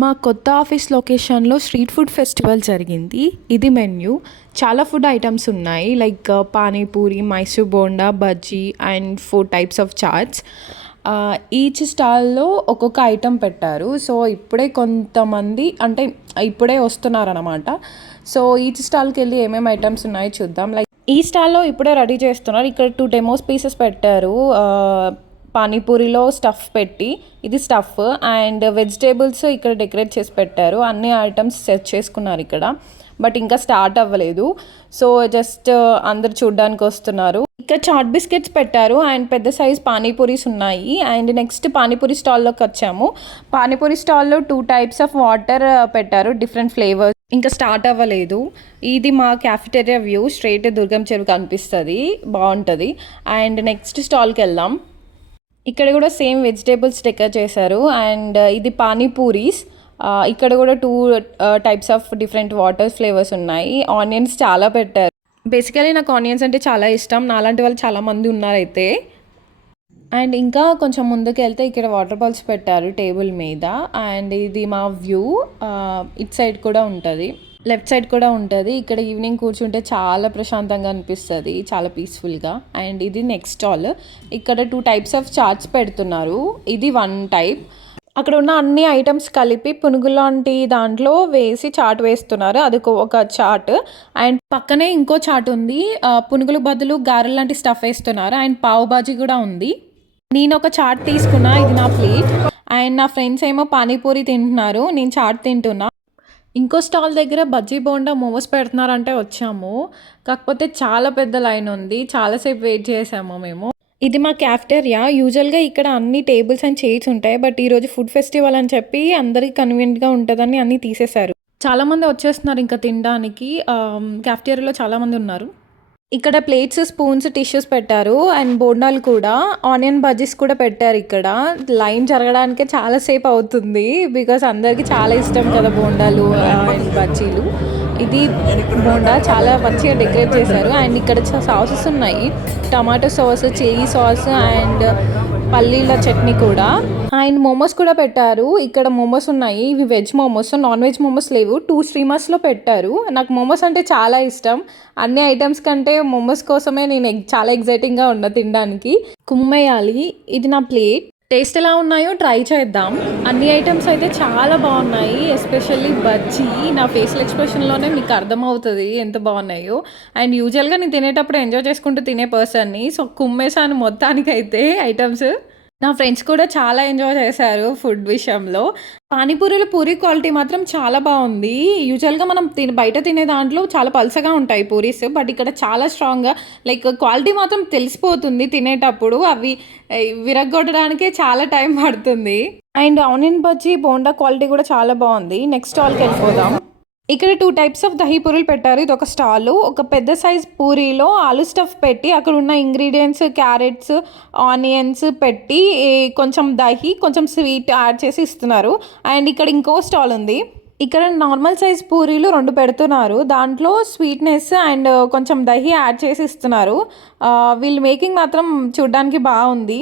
మా కొత్త ఆఫీస్ లొకేషన్లో స్ట్రీట్ ఫుడ్ ఫెస్టివల్ జరిగింది. ఇది మెన్యూ. చాలా ఫుడ్ ఐటమ్స్ ఉన్నాయి. Like panipuri, Mysore bonda, bajji and 4 types of chaats. Each స్టాల్లో ఒక్కొక్క ఐటమ్ పెట్టారు. సో ఇప్పుడే కొంతమంది అంటే ఇప్పుడే వస్తున్నారనమాట. సో ఈచ్ స్టాల్కి వెళ్ళి ఏమేమి ఐటమ్స్ ఉన్నాయో చూద్దాం. లైక్ ఈ స్టాల్లో ఇప్పుడే రెడీ చేస్తున్నారు. ఇక్కడ 2 డెమోస్ పీసెస్ పెట్టారు. పానీపూరిలో స్టఫ్ పెట్టి, ఇది స్టఫ్ అండ్ వెజిటేబుల్స్ ఇక్కడ డెకరేట్ చేసి పెట్టారు. అన్ని ఐటమ్స్ సెట్ చేసుకున్నారు ఇక్కడ, బట్ ఇంకా స్టార్ట్ అవ్వలేదు. సో జస్ట్ అందరు చూడ్డానికి వస్తున్నారు. ఇక్కడ చాట్ బిస్కెట్స్ పెట్టారు అండ్ పెద్ద సైజ్ పానీపూరీస్ ఉన్నాయి. అండ్ నెక్స్ట్ పానీపూరి స్టాల్లోకి వచ్చాము. పానీపూరి స్టాల్లో 2 టైప్స్ ఆఫ్ వాటర్ పెట్టారు, డిఫరెంట్ ఫ్లేవర్స్. ఇంకా స్టార్ట్ అవ్వలేదు. ఇది మా క్యాఫిటేరియా వ్యూ, స్ట్రైట్ దుర్గం చెరువు కనిపిస్తుంది, బాగుంటుంది. అండ్ నెక్స్ట్ స్టాల్కి వెళ్దాం. ఇక్కడ కూడా సేమ్ వెజిటేబుల్స్ డెకర్ చేశారు. అండ్ ఇది పానీపూరీస్. ఇక్కడ కూడా 2 types of different water flavours ఉన్నాయి. ఆనియన్స్ చాలా పెట్టారు. బేసికలీ నాకు ఆనియన్స్ అంటే చాలా ఇష్టం. నాలాంటి వాళ్ళు చాలామంది ఉన్నారైతే. అండ్ ఇంకా కొంచెం ముందుకు వెళ్తే ఇక్కడ వాటర్ బాల్స్ పెట్టారు టేబుల్ మీద. అండ్ ఇది మా వ్యూ. ఇట్ సైడ్ కూడా ఉంటుంది, లెఫ్ట్ సైడ్ కూడా ఉంటుంది. ఇక్కడ ఈవినింగ్ కూర్చుంటే చాలా ప్రశాంతంగా అనిపిస్తుంది, చాలా పీస్ఫుల్గా. అండ్ ఇది నెక్స్ట్ స్టాల్. ఇక్కడ 2 టైప్స్ ఆఫ్ చాట్స్ పెడుతున్నారు. ఇది 1 టైప్. అక్కడ ఉన్న అన్ని ఐటమ్స్ కలిపి పునుగు లాంటి దాంట్లో వేసి చాట్ వేస్తున్నారు. అది ఒక చాట్. అండ్ పక్కనే ఇంకో చాట్ ఉంది. పునుగులు బదులు గారెలు లాంటి స్టఫ్ వేస్తున్నారు. అండ్ పావు బాజీ కూడా ఉంది. నేను ఒక చాట్ తీసుకున్నా, ఇది నా ప్లేట్. అండ్ నా ఫ్రెండ్స్ ఏమో పానీపూరి తింటున్నారు, నేను చాట్ తింటున్నా. ఇంకో స్టాల్ దగ్గర బజ్జీ బోండా మోమోస్ పెడుతున్నారంటే వచ్చాము. కాకపోతే చాలా పెద్ద లైన్ ఉంది, చాలాసేపు వెయిట్ చేసాము మేము. ఇది మా క్యాఫ్టేరియా. యూజువల్గా ఇక్కడ అన్ని టేబుల్స్ అండ్ చైర్స్ ఉంటాయి, బట్ ఈరోజు ఫుడ్ ఫెస్టివల్ అని చెప్పి అందరికి కన్వీనియంట్గా ఉంటుందని అన్నీ తీసేశారు. చాలామంది వచ్చేస్తున్నారు ఇంకా తినడానికి. క్యాఫ్టేరియాలో చాలామంది ఉన్నారు. ఇక్కడ ప్లేట్స్, స్పూన్స్, టిష్యూస్ పెట్టారు. అండ్ బోండాలు కూడా, ఆనియన్ బజ్జీస్ కూడా పెట్టారు. ఇక్కడ లైన్ జరగడానికే చాలాసేపు అవుతుంది, బికాస్ అందరికీ చాలా ఇష్టం కదా బోండాలు అండ్ బజ్జీలు. ఇది బోండా చాలా మంచిగా డెకరేట్ చేశారు. అండ్ ఇక్కడ సాసెస్ ఉన్నాయి, tomato sauce, chilli sauce and పల్లీల చట్నీ కూడా. అండ్ మోమోస్ కూడా పెట్టారు. ఇక్కడ మోమోస్ ఉన్నాయి, ఇవి veg momos, non veg momos లేవు. 2 స్ట్రీమర్స్లో పెట్టారు. నాకు మోమోస్ అంటే చాలా ఇష్టం. అన్ని ఐటమ్స్ కంటే మోమోస్ కోసమే నేను చాలా ఎగ్జైటింగ్గా ఉన్నా తినడానికి. కుమ్మేయాలి. ఇది నా ప్లేట్. టేస్ట్ ఎలా ఉన్నాయో ట్రై చేద్దాం. అన్ని ఐటమ్స్ అయితే చాలా బాగున్నాయి, ఎస్పెషల్లీ బజ్జీ. నా ఫేషియల్ ఎక్స్ప్రెషన్లోనే మీకు అర్థమవుతుంది ఎంత బాగున్నాయో. అండ్ యూజువల్గా నేను తినేటప్పుడు ఎంజాయ్ చేసుకుంటూ తినే పర్సన్ని. సో కుమ్మేసాను మొత్తానికైతే ఐటమ్స్. నా ఫ్రెండ్స్ కూడా చాలా ఎంజాయ్ చేశారు ఫుడ్ విషయంలో. పానీపూరిలో పూరి క్వాలిటీ మాత్రం చాలా బాగుంది. యూజువల్గా మనం బయట తినే దాంట్లో చాలా పల్సగా ఉంటాయి పూరీస్, బట్ ఇక్కడ చాలా స్ట్రాంగ్గా, లైక్ క్వాలిటీ మాత్రం తెలిసిపోతుంది తినేటప్పుడు. అవి విరగ్గొట్టడానికే చాలా టైం పడుతుంది. And onion bajji, bonda quality కూడా చాలా బాగుంది. నెక్స్ట్ స్టాల్కి వెళ్ళిపోదాం. ఇక్కడ 2 టైప్స్ ఆఫ్ దహీ పూరీలు పెట్టారు. ఇది ఒక స్టాల్. ఒక పెద్ద సైజ్ పూరీలో ఆలు స్టఫ్ పెట్టి, అక్కడ ఉన్న ఇంగ్రీడియంట్స్, క్యారెట్స్, ఆనియన్స్ పెట్టి కొంచెం దహీ, కొంచెం స్వీట్ యాడ్ చేసి ఇస్తున్నారు. అండ్ ఇక్కడ ఇంకో స్టాల్ ఉంది. ఇక్కడ నార్మల్ సైజ్ పూరీలు 2 పెడుతున్నారు. దాంట్లో స్వీట్నెస్ అండ్ కొంచెం దహీ యాడ్ చేసి ఇస్తున్నారు. వీళ్ళు మేకింగ్ మాత్రం చూడ్డానికి బాగుంది.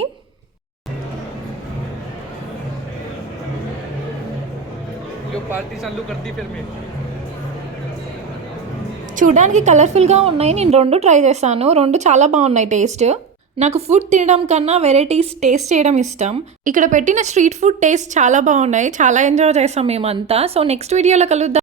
చూడడానికి కలర్ఫుల్గా ఉన్నాయి. నేను 2 ట్రై చేశాను. 2 చాలా బాగున్నాయి టేస్ట్. నాకు ఫుడ్ తినడం కన్నా వెరైటీస్ టేస్ట్ చేయడం ఇష్టం. ఇక్కడ పెట్టిన స్ట్రీట్ ఫుడ్ టేస్ట్ చాలా బాగున్నాయి. చాలా ఎంజాయ్ చేసాం మేమంతా. సో నెక్స్ట్ వీడియోలో కలుద్దాం.